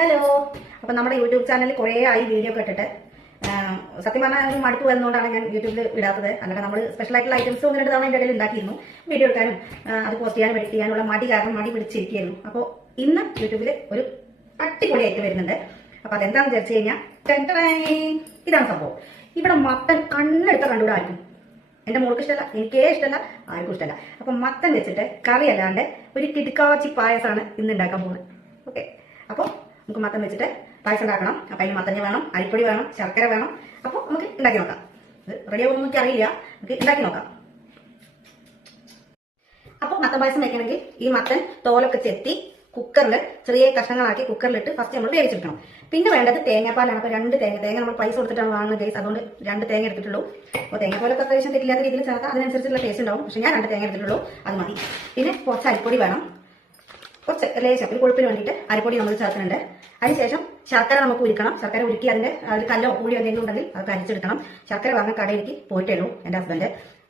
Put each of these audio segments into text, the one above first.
Hello. അപ്പം നമ്മുടെ YouTube ചാനലിൽ കുറേ ആയി വീഡിയോ ഒക്കെ ഇട്ടിട്ട് സത്യം പറഞ്ഞാൽ ഒരു മടുപ്പ് വരുന്നതുകൊണ്ടാണ് ഞാൻ യൂട്യൂബിൽ ഇടാത്തത്. അല്ലെങ്കിൽ നമ്മൾ സ്പെഷ്യൽ ആയിട്ടുള്ള ഐറ്റംസ് ഒന്ന് രണ്ട് തവണ എൻ്റെ ഇടയിൽ ഉണ്ടാക്കിയിരുന്നു. വീഡിയോ എടുക്കാനും അത് പോസ്റ്റ് ചെയ്യാനും എഡിറ്റ് ചെയ്യാനുള്ള മടി കാരണം മടി പിടിച്ചിരിക്കുകയായിരുന്നു. അപ്പോൾ ഇന്ന് യൂട്യൂബിൽ ഒരു അടിപൊളി ഐറ്റം വരുന്നുണ്ട്. അപ്പോൾ അതെന്താണെന്ന് വിചാരിച്ചു കഴിഞ്ഞാൽ ഇതാണ് സംഭവം. ഇവിടെ മത്തൻ കണ്ണെടുത്ത കണ്ടുകൂടായിരിക്കും. എൻ്റെ മോൾക്ക് ഇഷ്ടമല്ല, എനിക്കേ ഇഷ്ടമല്ല, ആർക്കും ഇഷ്ടമല്ല. അപ്പം മത്തൻ വെച്ചിട്ട് കറി അല്ലാണ്ട് ഒരു കിടുക്കാച്ചി പായസമാണ് ഇന്ന് ഉണ്ടാക്കാൻ പോകുന്നത്. ഓക്കെ, അപ്പോൾ നമുക്ക് മത്തൻ വെച്ചിട്ട് പായസം ഉണ്ടാക്കണം. അപ്പം അതിന് മത്തങ്ങ വേണം, അരിപ്പൊടി വേണം, ശർക്കര വേണം. അപ്പോൾ നമുക്ക് ഉണ്ടാക്കി നോക്കാം. ഇത് റെഡിയാവുമെന്ന് എനിക്ക് അറിയില്ല, നമുക്ക് ഉണ്ടാക്കി നോക്കാം. അപ്പോൾ മത്തൻ പായസം വെക്കണമെങ്കിൽ ഈ മത്തൻ തോലൊക്കെ ചെത്തി കുക്കറിൽ ചെറിയ കഷ്ണങ്ങളാക്കി കുക്കറിലിട്ട് ഫസ്റ്റ് നമ്മൾ വേവിച്ചെടുക്കണം. പിന്നെ വേണ്ടത് തേങ്ങാപ്പാലാണ്. അപ്പോൾ 2 തേങ്ങ നമ്മൾ പൈസ കൊടുത്തിട്ടാണ് വാങ്ങുന്നത് ഗൈസ്. അതുകൊണ്ട് 2 തേങ്ങ എടുത്തിട്ടുള്ളൂ. അപ്പോൾ തേങ്ങാപ്പാലൊക്കെ അത്യാവശ്യം തെറ്റില്ലാത്ത രീതിയിൽ ചേർത്താൽ അതിനനുസരിച്ചുള്ള ടേസ്റ്റ് ഉണ്ടാവും. പക്ഷേ ഞാൻ 2 തേങ്ങ എടുത്തിട്ടുള്ളൂ, അത് മതി. പിന്നെ കുറച്ച് അരിപ്പൊടി വേണം, കുറച്ച് ലേശം ഒരു കൊഴുപ്പിന് വേണ്ടിയിട്ട് അരിപ്പൊടി നമ്മൾ ചേർക്കുന്നുണ്ട്. അതിനുശേഷം ശർക്കര നമുക്ക് ഉരുക്കണം. ശർക്കര ഉരുക്കി അതിന്റെ കല്ലോ കൂടിയോ എന്തെങ്കിലും ഉണ്ടെങ്കിൽ അത് അരിച്ചെടുക്കണം. ശർക്കര വാങ്ങാൻ കടയിലേക്ക് പോയിട്ടേ ഉള്ളൂ എൻ്റെ ഹസ്ബൻഡ്.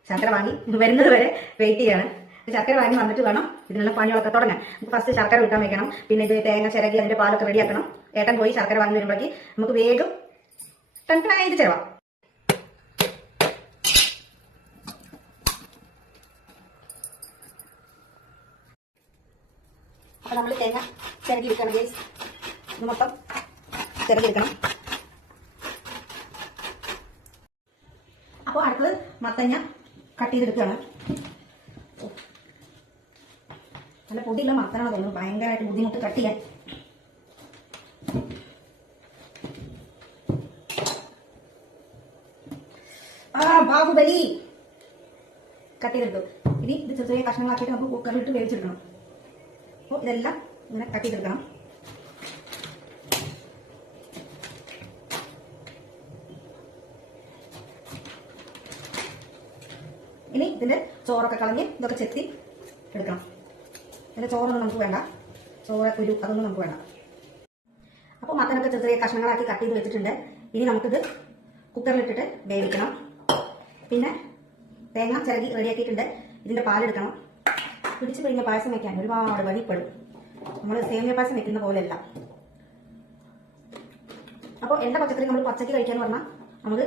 ശർക്കര വാങ്ങി വരുന്നത് വരെ വെയിറ്റ് ചെയ്യാണ്. ശർക്കര വാങ്ങി വന്നിട്ട് വേണം ഇതിനുള്ള പണികളൊക്കെ തുടങ്ങാൻ. നമുക്ക് ഫസ്റ്റ് ശർക്കര വിട്ടാൻ വെക്കണം. പിന്നെ ഇത് തേങ്ങ ചിരകി അതിന്റെ പാലൊക്കെ റെഡിയാക്കണം. ഏട്ടൻ പോയി ശർക്കര വാങ്ങി വരുമ്പോഴേക്ക് നമുക്ക് വേഗം ഇത് ചെലവാം. അപ്പൊ നമ്മൾ തേങ്ങ ചിരകി വെക്കണം ഗൈസ്. ഇത് മൊത്തം ചിരകി വെക്കണം. അപ്പോൾ അടുത്തത് മത്തങ്ങ കട്ട് ചെയ്തെടുക്കുകയാണ്. നല്ല പൊടിയുള്ള മത്തനാണ് തോന്നുന്നു, ഭയങ്കരമായിട്ട് ബുദ്ധിമുട്ട് കട്ട് ചെയ്യാൻ. ബാഹുബലി കട്ട് ചെയ്തെടുത്തു. ഇനി ഇത് ചെറിയ ചെറിയ കഷ്ണങ്ങളാക്കിയിട്ട് നമുക്ക് കുക്കറിലിട്ട് വേവിച്ചെടുക്കണം. അപ്പോൾ ഇതെല്ലാം ഇങ്ങനെ കട്ട് ചെയ്തെടുക്കണം. ഇനി ഇതിന്റെ ചോറൊക്കെ കളഞ്ഞ് ഇതൊക്കെ ചെത്തി എടുക്കണം. ഇതിന്റെ ചോറൊന്നും നമുക്ക് വേണ്ട, ചോറ് കുരു അതൊന്നും നമുക്ക് വേണ്ട. അപ്പോൾ മത്തനൊക്കെ ചെറിയ കഷ്ണങ്ങളാക്കി കട്ട് ചെയ്ത് വെച്ചിട്ടുണ്ട്. ഇനി നമുക്കിത് കുക്കറിലിട്ടിട്ട് വേവിക്കണം. പിന്നെ തേങ്ങ ചിരകി റെഡിയാക്കിയിട്ടുണ്ട്. ഇതിന്റെ പാലെടുക്കണം. പിടിച്ച് പിഴിഞ്ഞ പായസം വെക്കാൻ ഒരുപാട് വഴിപ്പെടും. നമ്മൾ സേമിയ പായസം വെക്കുന്ന പോലെയല്ല. അപ്പോൾ എല്ലാ പച്ചക്കറി നമ്മൾ പച്ചക്ക് കഴിക്കാന്ന് പറഞ്ഞാൽ നമുക്ക്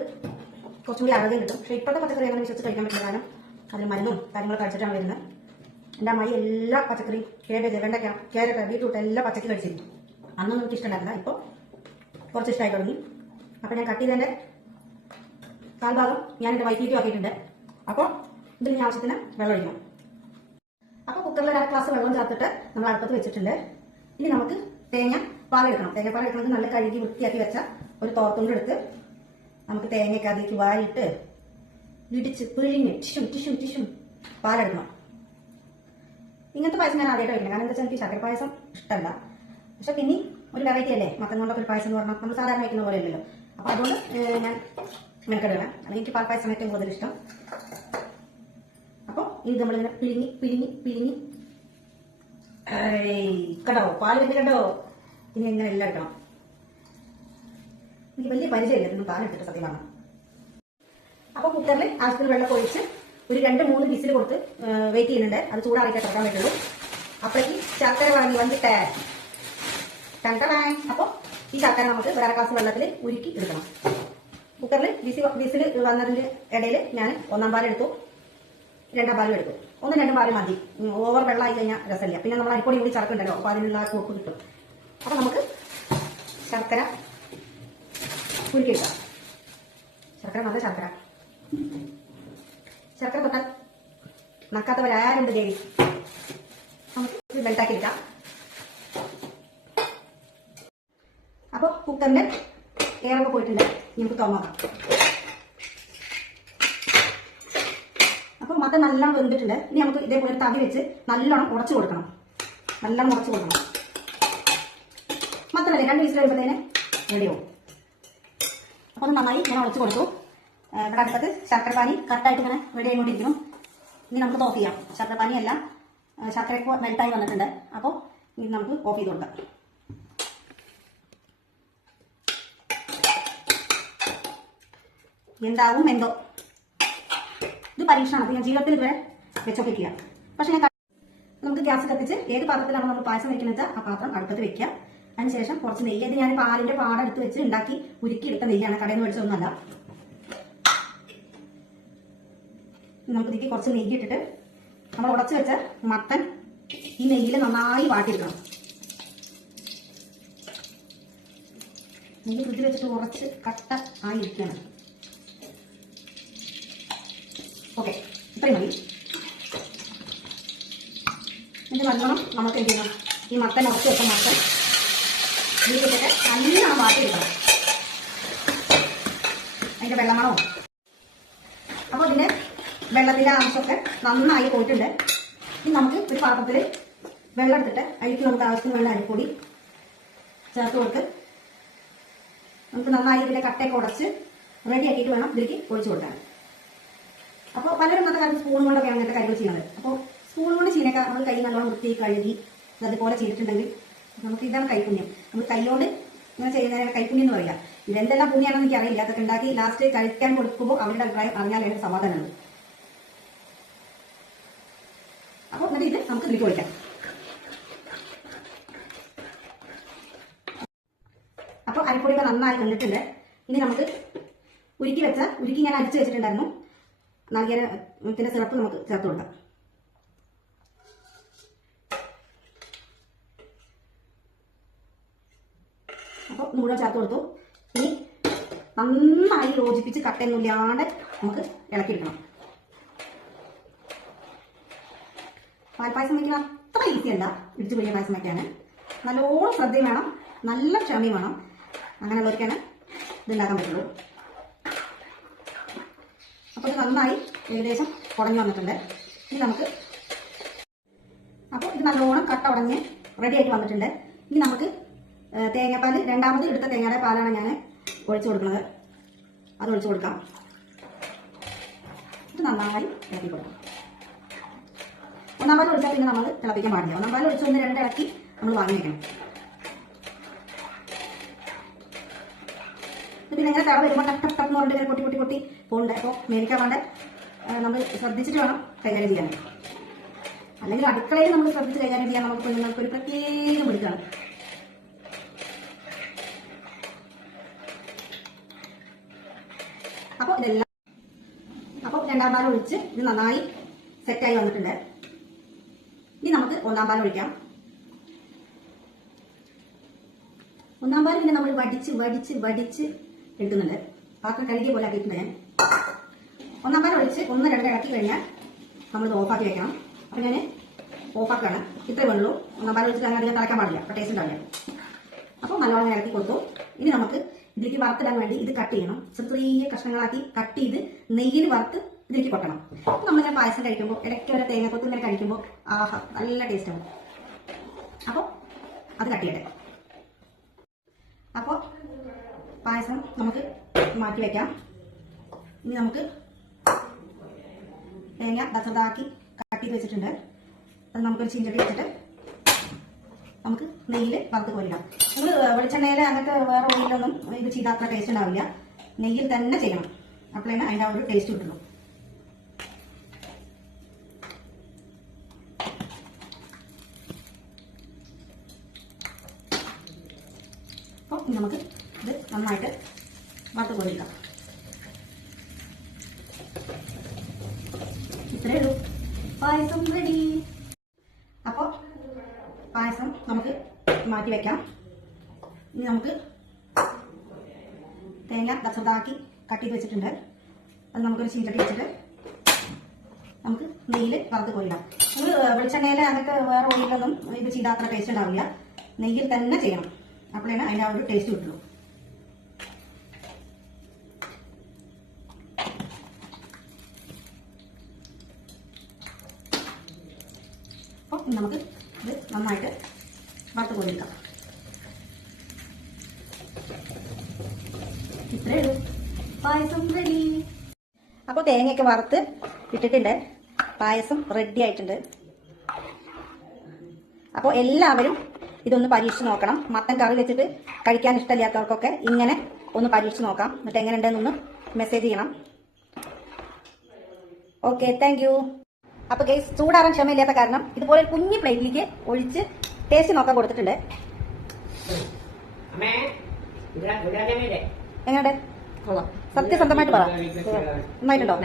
കുറച്ചും കൂടി ആരോഗ്യം കിട്ടും. പക്ഷേ ഇപ്പോഴത്തെ പച്ചക്കറി അങ്ങനെ വിശ്വസിച്ച് കഴിക്കാൻ പറ്റില്ല, കാരണം അതിൽ മരുന്നും കാര്യങ്ങളൊക്കെ കഴിച്ചിട്ടാണ് വരുന്നത്. എൻ്റെ അമ്മായി എല്ലാ പച്ചക്കറിയും കേബേജ്, വെണ്ടയ്ക്ക, ക്യാരറ്റ്, ബീട്രൂട്ട് എല്ലാ പച്ചക്ക് കഴിച്ചിരുന്നു. അന്നൊന്നും എനിക്ക് ഇഷ്ടമുണ്ടായിരുന്നില്ല, ഇപ്പോൾ കുറച്ച് ഇഷ്ടമായി തുടങ്ങി. അപ്പോൾ ഞാൻ കട്ട് ചെയ്തതിൻ്റെ കാൽഭാഗം ഞാൻ എൻ്റെ വൈറ്റിലേക്ക് ആക്കിയിട്ടുണ്ട്. അപ്പോൾ ഇതിന് ആവശ്യത്തിന് വെള്ളം ഒഴിക്കണം. അപ്പോൾ കുക്കറിൽ 1 ഗ്ലാസ് വെള്ളം ചേർത്തിട്ട് നമ്മൾ അടുപ്പത്ത് വെച്ചിട്ടുണ്ട്. ഇനി നമുക്ക് തേങ്ങ പാലെടുക്കണം. തേങ്ങാപ്പാൽ എടുക്കുന്നത് നല്ല കഴുകി വൃത്തിയാക്കി വെച്ച ഒരു തോർത്തുകൊണ്ട് എടുത്ത് നമുക്ക് തേങ്ങയൊക്കെ അതിലേക്ക് വാരിയിട്ട് ഇടിച്ച് പിഴിഞ്ഞ് ടിഷും പാലെടുക്കണം. ഇങ്ങനത്തെ പായസം ഞാൻ ആദ്യമായിട്ട് വയ്ക്കണം, കാരണം എന്താ വെച്ചാൽ എനിക്ക് ശർക്കര പായസം ഇഷ്ടമല്ല. പക്ഷെ പിന്നെ ഒരു വെറൈറ്റി അല്ലേ മത്തൻ കൊണ്ടൊക്കെ ഒരു പായസം എന്ന് പറഞ്ഞാൽ നമ്മൾ സാധാരണ വയ്ക്കുന്ന പോലെ അല്ലല്ലോ. അപ്പോൾ അതുകൊണ്ട് ഞാൻ മെനക്കെടുക. അല്ലെങ്കിൽ എനിക്ക് പാൽപ്പായസം ഏറ്റവും കൂടുതൽ ഇഷ്ടം. അപ്പോൾ ഇത് നമ്മളിങ്ങനെ പിഴിഞ്ഞ് കണ്ടോ, പാല് വെച്ച് കണ്ടോ. ഇനി എങ്ങനെ എല്ലാം എടുക്കണം. എനിക്ക് വലിയ പരിചയമില്ല ഇതൊന്നും പാലെടുത്തിട്ട് സത്യം പറഞ്ഞാൽ. അപ്പോൾ കുക്കറിൽ ആവശ്യത്തിന് വെള്ളം ഒഴിച്ച് ഒരു 2-3 വിസിൽ കൊടുത്ത് വെയിറ്റ് ചെയ്യുന്നുണ്ട്. അത് ചൂടാറിയിട്ട് കിടക്കാൻ പറ്റുള്ളൂ. അപ്പോഴേക്ക് ശർക്കര വാങ്ങി വന്നിട്ട് അപ്പോൾ ഈ ശർക്കര നമുക്ക് 1 ഗ്ലാസ് വെള്ളത്തിൽ ഉരുക്കി എടുക്കണം. കുക്കറിൽ വിസിൽ വന്നതിന്റെ ഇടയിൽ ഞാൻ 1-ാം പാലെടുത്തു, 2-ാം പാലും എടുത്തു. 1-2 പാല് മതി, ഓവർ വെള്ളമായി കഴിഞ്ഞാൽ രസമില്ല. പിന്നെ നമ്മൾ അരിപ്പൊടി കൂടി ചേർക്കുന്നുണ്ടല്ലോ, അപ്പോൾ അതിനുള്ള കൂപ്പ് കിട്ടും. അപ്പോൾ നമുക്ക് ശർക്കര ഉരുക്കിയെടുക്കാം. ശർക്കര നല്ല ശർക്കര തൊട്ടാൽ നക്കാത്തവരാരുണ്ട് ദേവി. നമുക്ക് മെൽട്ടാക്കി എടുക്കാം. അപ്പോൾ കുക്കറിന്റെ എയറൊക്കെ പോയിട്ടുണ്ട്. നമുക്ക് തുറക്കാം. അപ്പോൾ മത്തൻ നല്ലോണം വെന്തിട്ടുണ്ട്. ഇനി നമുക്ക് ഇതേപോലെ തവി വെച്ച് നല്ലോണം ഉടച്ചു കൊടുക്കണം. മത്തനല്ലേ 2 വിസിൽ വരുമ്പോഴത്തേന് റെഡിയാവും. അപ്പോൾ അത് നന്നായി ഞാൻ ഉടച്ചു കൊടുത്തു. ഇവിടെ അടുത്തത് ശർക്കരപ്പാനി കറക്റ്റായിട്ട് ഇങ്ങനെ റെഡി ആയിക്കൊണ്ടിരിക്കുന്നു. ഇനി നമുക്ക് ഓഫ് ചെയ്യാം. ശർക്കരപ്പാനി എല്ലാം ശർക്കരയ്ക്ക് മെൽട്ടായി വന്നിട്ടുണ്ട്. അപ്പോൾ ഇനി നമുക്ക് ഓഫ് ചെയ്ത് കൊടുക്കാം. എന്താവും എന്തോ, ഇത് പരീക്ഷണമാണ്. അപ്പോൾ ഞാൻ ജീവിതത്തിൽ ഇതുവരെ വെച്ചോക്കില്ല. പക്ഷെ ഞാൻ നമുക്ക് ഗ്യാസ് കത്തിച്ച് ഏത് പാത്രത്തിലാണ് നമ്മൾ പായസം വെക്കുന്നത് വെച്ചാൽ ആ പാത്രം അടുപ്പത്ത് വെക്കുക. അതിനുശേഷം കുറച്ച് നെയ്യ്. ഇത് ഞാൻ പാലിന്റെ പാടെടുത്ത് വെച്ച് ഉണ്ടാക്കി ഉരുക്കി എടുത്ത നെയ്യാണ്, കടയിൽ നിന്ന് മേടിച്ചൊന്നുമല്ല. നമുക്ക് ഇതിലേക്ക് കുറച്ച് നെയ്യ് ഇട്ടിട്ട് നമ്മൾ ഉടച്ചു വെച്ച മത്തൻ ഈ നെയ്യിൽ നന്നായി വാട്ടിയെടുക്കണം. നെയ്യ് ഫ്രിഡ്ജിൽ വെച്ചിട്ട് കുറച്ച് കട്ട ആയിരിക്കണം. ഓക്കെ, ഇത്രയും മതി. ഇത് നല്ലോണം നമുക്ക് എന്ത് ചെയ്യണം, ഈ മത്തൻ ഉടച്ച് വെച്ച മത്തൻ ഇതിലിട്ടിട്ട് നല്ലോണം വാട്ടിയെടുക്കണം. അതിൻ്റെ വെള്ളമണോ. അപ്പോൾ ഇതിൻ്റെ വെള്ളത്തിൻ്റെ അംശമൊക്കെ നന്നായി പോയിട്ടുണ്ട്. ഇനി നമുക്ക് ഒരു പാത്രത്തിൽ വെള്ളം എടുത്തിട്ട് അതിലേക്ക് നമുക്ക് ആവശ്യത്തിന് വേണ്ട അരിപ്പൊടി ചേർത്ത് കൊടുത്ത് നമുക്ക് നന്നായി ഇതിൻ്റെ കട്ടയൊക്കെ ഉടച്ച് റെഡി ആക്കിയിട്ട് വേണം ഇതിലേക്ക് ഒഴിച്ചു കൊടുക്കാൻ. അപ്പോൾ പലരും ഇന്നത്തെ കാലത്ത് സ്പൂൺ കൊണ്ടൊക്കെയാണ് അങ്ങനത്തെ കാര്യങ്ങൾ ചെയ്യുന്നത്. അപ്പോൾ സ്പൂൺ കൊണ്ട് ചെയ്യുന്നേക്കാൾ നമ്മൾ കൈ നല്ലോണം വൃത്തി കഴുകി അതുപോലെ ചെയ്തിട്ടുണ്ടെങ്കിൽ നമുക്ക് ഇതാണ് കൈപ്പുണ്യം. നമ്മൾ കൈയോട് ഇങ്ങനെ ചെയ്യുന്നതിന് കൈപ്പുണ്യം എന്ന് പറയില്ല. ഇതെന്തെല്ലാം പുണ്യാണെന്ന് എനിക്ക് അറിയില്ല. അതൊക്കെ ഉണ്ടാക്കി ലാസ്റ്റ് കഴിക്കാൻ കൊടുക്കുമ്പോൾ അവരുടെ അഭിപ്രായം അറിഞ്ഞാൽ അതിന് സമാധാനമുണ്ട്. അപ്പോൾ എന്നിട്ട് ഇത് നമുക്ക് ഇതിലേക്ക് ഒഴിക്കാം. അപ്പോൾ അരിപ്പൊടിയൊക്കെ നന്നായി വന്നിട്ടുണ്ട്. ഇനി നമുക്ക് ഉരുക്കി ഞാൻ അരിച്ചു വെച്ചിട്ടുണ്ടായിരുന്നു നാളികേരത്തിന്റെ സിറപ്പ് നമുക്ക് ചേർത്ത് കൊടുക്കാം. അപ്പോൾ മുഴുവൻ ചേർത്ത് കൊടുത്തു. ഇനി നന്നായി യോജിപ്പിച്ച് കട്ടയൊന്നുമില്ലാണ്ട് നമുക്ക് ഇളക്കിയെടുക്കണം. പാൽപ്പായസം വയ്ക്കുന്ന അത്ര ഈസി അല്ല ഇടിച്ചു പിടിയ പായസം വയ്ക്കാൻ. നല്ലോണം ശ്രദ്ധയും വേണം, നല്ല ക്ഷമയും വേണം. അങ്ങനെയുള്ളവർക്കാണ് ഇതുണ്ടാക്കാൻ പറ്റുള്ളൂ. അപ്പോൾ ഇത് നന്നായി ഏകദേശം ഉടഞ്ഞു വന്നിട്ടുണ്ട്. ഇനി നമുക്ക് അപ്പോൾ ഇത് നല്ലോണം കട്ട ഉടഞ്ഞ് റെഡി ആയിട്ട് വന്നിട്ടുണ്ട്. ഇനി നമുക്ക് തേങ്ങാപ്പാൽ, രണ്ടാമത് എടുത്ത തേങ്ങയുടെ പാലാണ് ഞാൻ ഒഴിച്ചു കൊടുക്കുന്നത്. അത് ഒഴിച്ചു കൊടുക്കാം. ഇത് നന്നായി ഇളക്കി കൊടുക്കാം. ഒന്നാം പാൽ ഒഴിച്ചാൽ പിന്നെ നമ്മൾ തിളപ്പിക്കാൻ പാടില്ല. ഒന്നാം പാൽ ഒഴിച്ച് 1-2 ഇളക്കി നമ്മൾ വാങ്ങി വയ്ക്കണം. പിന്നെ ഇങ്ങനെ തറ വരുമ്പോൾ ടപ്പെന്ന് പറഞ്ഞിട്ട് ഇങ്ങനെ പൊട്ടി പൊട്ടി പൊട്ടി പോകുന്നുണ്ട്. അപ്പോൾ മേടിക്കാൻ വേണ്ട നമ്മൾ ശ്രദ്ധിച്ചിട്ട് വേണം കൈകാര്യം ചെയ്യാൻ. അല്ലെങ്കിൽ അടുക്കളയിൽ നമ്മൾ ശ്രദ്ധിച്ച് കൈകാര്യം ചെയ്യാൻ നമുക്ക് പെണ്ണുങ്ങൾക്ക് ഒരു പ്രത്യേകം പിടിക്കാണ്. അപ്പോൾ ഇതെല്ലാം രണ്ടാം പാൽ ഒഴിച്ച് ഇത് നന്നായി സെറ്റായി വന്നിട്ടുണ്ട്. ഇനി നമുക്ക് ഒന്നാം പാൽ ഒഴിക്കാം. ഒന്നാം പാൽ പിന്നെ നമ്മൾ വടിച്ച് എടുക്കുന്നുണ്ട്. പാത്രം കഴുകിയ പോലെ ആക്കിയിട്ടുണ്ട് ഞാൻ. ഒന്നാം പാൽ ഒഴിച്ച് 1-2 ഇളക്കി കഴിഞ്ഞാൽ നമ്മളിത് ഓഫാക്കി വെക്കണം. അപ്പം ഞാൻ ഓഫാക്കാണ്. ഇത്രേ വേണുള്ളൂ. ഒന്നാം പാൽ ഒഴിച്ചിട്ട് അങ്ങനെ അധികം തിളക്കാൻ പാടില്ല, അപ്പോൾ ടേസ്റ്റ് ഉണ്ടാവില്ല. അപ്പോൾ നല്ലോണം ഇളക്കി കൊടുത്തു. ഇനി നമുക്ക് ഇതിലേക്ക് വറുത്തിടാൻ വേണ്ടി ഇത് കട്ട് ചെയ്യണം. ചെറിയ കഷ്ണങ്ങളാക്കി കട്ട് ചെയ്ത് നെയ്യിൽ വറുത്ത് ഇതിലേക്ക് കൊട്ടണം. നമ്മളിങ്ങനെ പായസം കഴിക്കുമ്പോൾ ഇടയ്ക്ക് ഒരു തേങ്ങാക്കൊത്ത് ഇങ്ങനെ കഴിക്കുമ്പോൾ ആഹാ നല്ല ടേസ്റ്റാണ്. അപ്പോൾ അത് കട്ട് ചെയ്യട്ടെ. അപ്പോൾ പായസം നമുക്ക് മാറ്റി വയ്ക്കാം. ഇനി നമുക്ക് തേങ്ങ ചെറുതാക്കി കട്ട് ചെയ്ത് വെച്ചിട്ടുണ്ട്. അത് നമുക്കൊരു ചീഞ്ചട്ടി വെച്ചിട്ട് നമുക്ക് നെയ്യിൽ വറുത്ത് കോരിടാം. നമ്മൾ വെളിച്ചെണ്ണയിൽ അങ്ങനത്തെ വേറെ ഓയിലൊന്നും ഇത് ചെയ്താൽ അത്ര ടേസ്റ്റ് ഉണ്ടാവില്ല. നെയ്യിൽ തന്നെ ചെയ്യണം. അപ്പോഴാണ് അതിൻ്റെ ആ ഒരു ടേസ്റ്റ് കിട്ടുള്ളൂ. അപ്പോൾ നമുക്ക് ഇത് നന്നായിട്ട് വറുത്ത് കോരിടാം. ഇത്രയേ ഉള്ളൂ, പായസം റെഡി. അപ്പോൾ പായസം നമുക്ക് മാറ്റി വയ്ക്കാം. ഇനി നമുക്ക് തേങ്ങ ചെറുതാക്കി കട്ട് ചെയ്ത് വെച്ചിട്ടുണ്ട്. അത് നമുക്കൊരു ചീഞ്ചട്ടി വെച്ചിട്ട് നമുക്ക് നെയ്യിൽ വറുത്ത് കോരിടാം. നമ്മൾ വെളിച്ചെണ്ണയിൽ അങ്ങനത്തെ വേറെ ഓയിലൊന്നും ഇത് ചെയ്താൽ അത്ര ടേസ്റ്റ് ഉണ്ടാവില്ല. നെയ്യിൽ തന്നെ ചെയ്യണം. അപ്പോഴാണ് അതിൻ്റെ ആ ഒരു ടേസ്റ്റ് കിട്ടുള്ളൂ. അപ്പോൾ നമുക്ക് ഇത് നന്നായിട്ട് വറുത്ത് കോരിയെടുക്കാം. ഇത്രയേ ഉള്ളൂ, പായസം റെഡി. അപ്പോൾ തേങ്ങയൊക്കെ വറുത്ത് ഇട്ടിട്ടുണ്ട്. പായസം റെഡി ആയിട്ടുണ്ട്. അപ്പോൾ എല്ലാവരും ഇതൊന്ന് പരീക്ഷിച്ച് നോക്കണം. മത്തൻ കറി വെച്ചിട്ട് കഴിക്കാൻ ഇഷ്ടമില്ലാത്തവർക്കൊക്കെ ഇങ്ങനെ ഒന്ന് പരീക്ഷിച്ച് നോക്കാം. എന്നിട്ട് എങ്ങനെയുണ്ടെന്നൊന്ന് മെസ്സേജ് ചെയ്യണം. Okay, thank you. അപ്പോൾ ഗൈസ്, ചൂടാറാൻ ക്ഷമയില്ലാത്ത കാരണം ഇതുപോലെ കുഞ്ഞു പ്ലേറ്റിലേക്ക് ഒഴിച്ച് ടേസ്റ്റ് നോക്കാൻ കൊടുത്തിട്ടുണ്ട്. അമ്മേ ഇവിടെ എങ്ങനെ സത്യസന്ധമായിട്ട് പറ, നന്നായിട്ടുണ്ടോ?